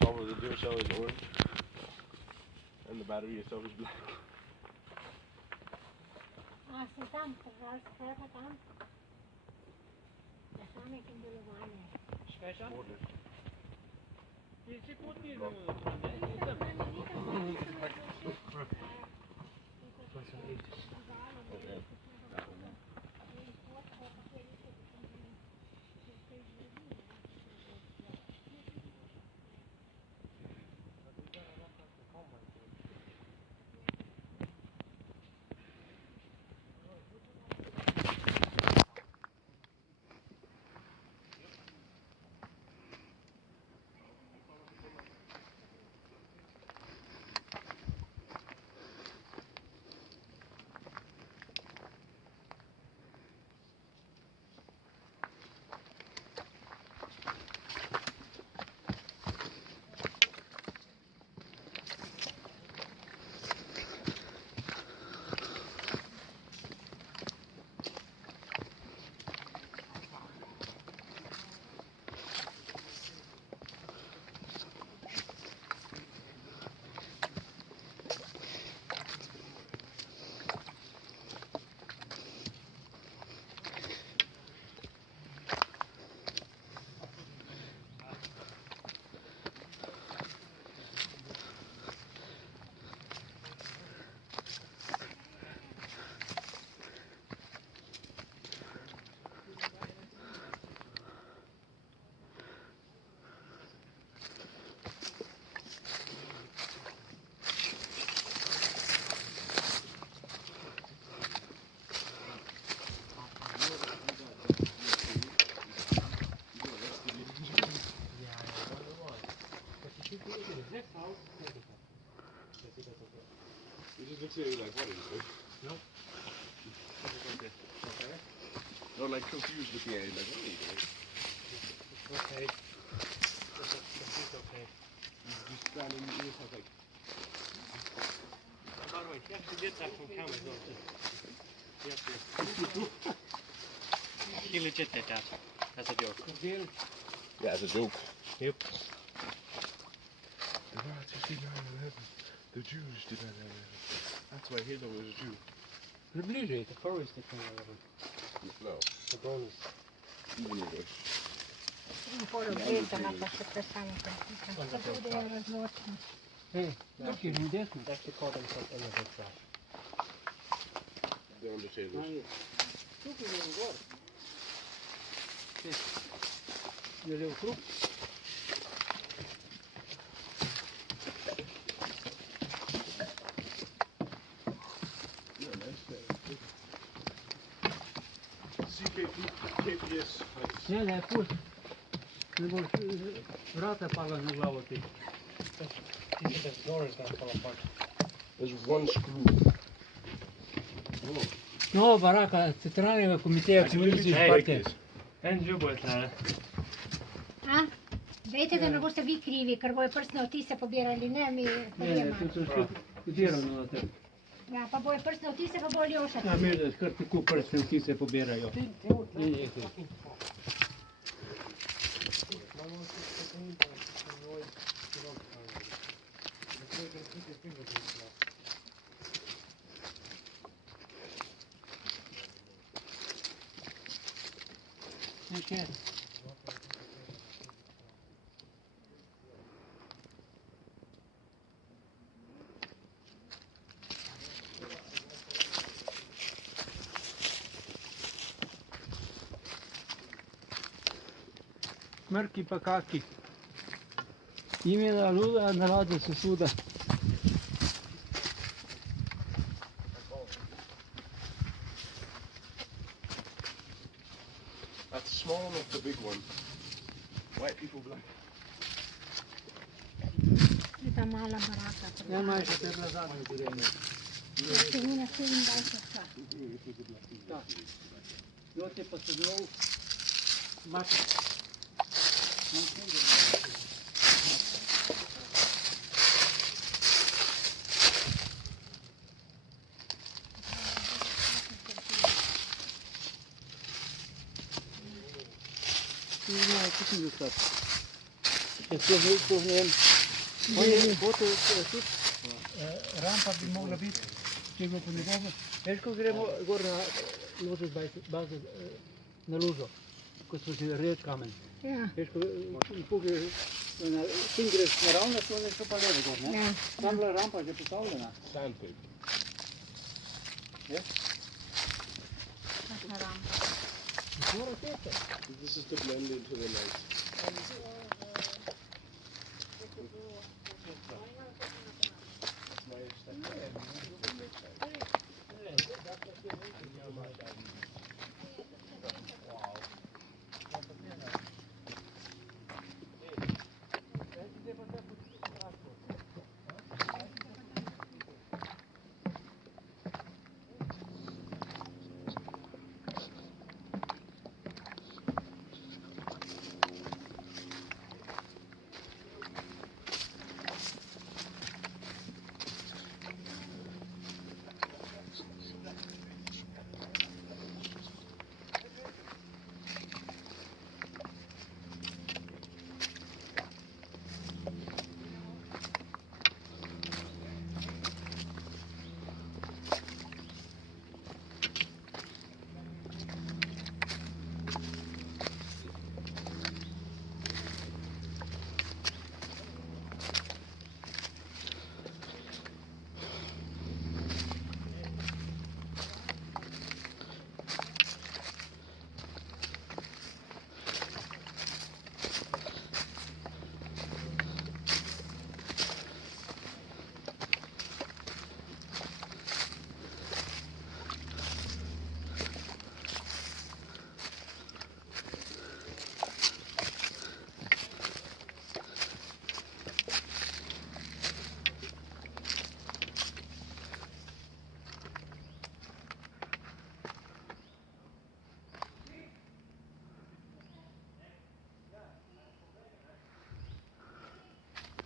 Top of the DualShock is orange, and the battery itself is black. Ah, se tam, treba tam. Da same kim delovanje. Škajša? Border. Ti si potni za nisem. You just look at you like, what is this? No. Okay. You're like confused with the end, like, what are you doing? Okay. It's okay. You just stand in your ears like... By the way, you have to get that from camera though. You have to. He legit did that. As a joke. Yeah, as a joke. Yep. The Nazis did 9/11. The Jews did 9/11. That's why Hitler was a Jew. Det blir det. The forest is coming over. No, The bonus. even English. Nu får du bilderna på så presenter. Så borde jag razlåten. Hey, look at him this one. They actually call themselves elephant trash. They're undersailors. Look at him go. You little crook. KPS. Не, не, пусть. Не går vrata pala na glavu ti. This door is gonna fall apart. There's one screw. No, baraka, центрального комитета коммунистической партии. Andrew Butler. A? Dajte da ne boste vi krivi, ker bojo prstne otise pobirali, ne mi Ne, podjemali. to je študirano na tem. Ja, pa bojo prstne otise, pa bojo Ljoša. Ja, mir da kar tako prste vsi se pobirajo. Ne. Okay. Mrki pa kaki. Imena luda, narade se suda. That's small enough, the big one. White people, black. Ta mala baraka. Ja, majše te bila zadnja gorenja. Še ni na 27 čas. Da. Jote pa se zelo mače. Ще спluhnemo. Rampa bi mogla biti, če bo po njegovo. Veš, ko gremo gor na ložo bazo, na lužo, ko smo si red kamen. Ja, Veš, ko ti greš naravno, to je pa levo gor, ne? ja. Tam bila rampa že postavljena. Sandpit. Kakšna rampa. This is to blend into the light.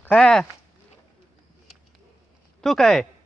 Kaj? Tukaj.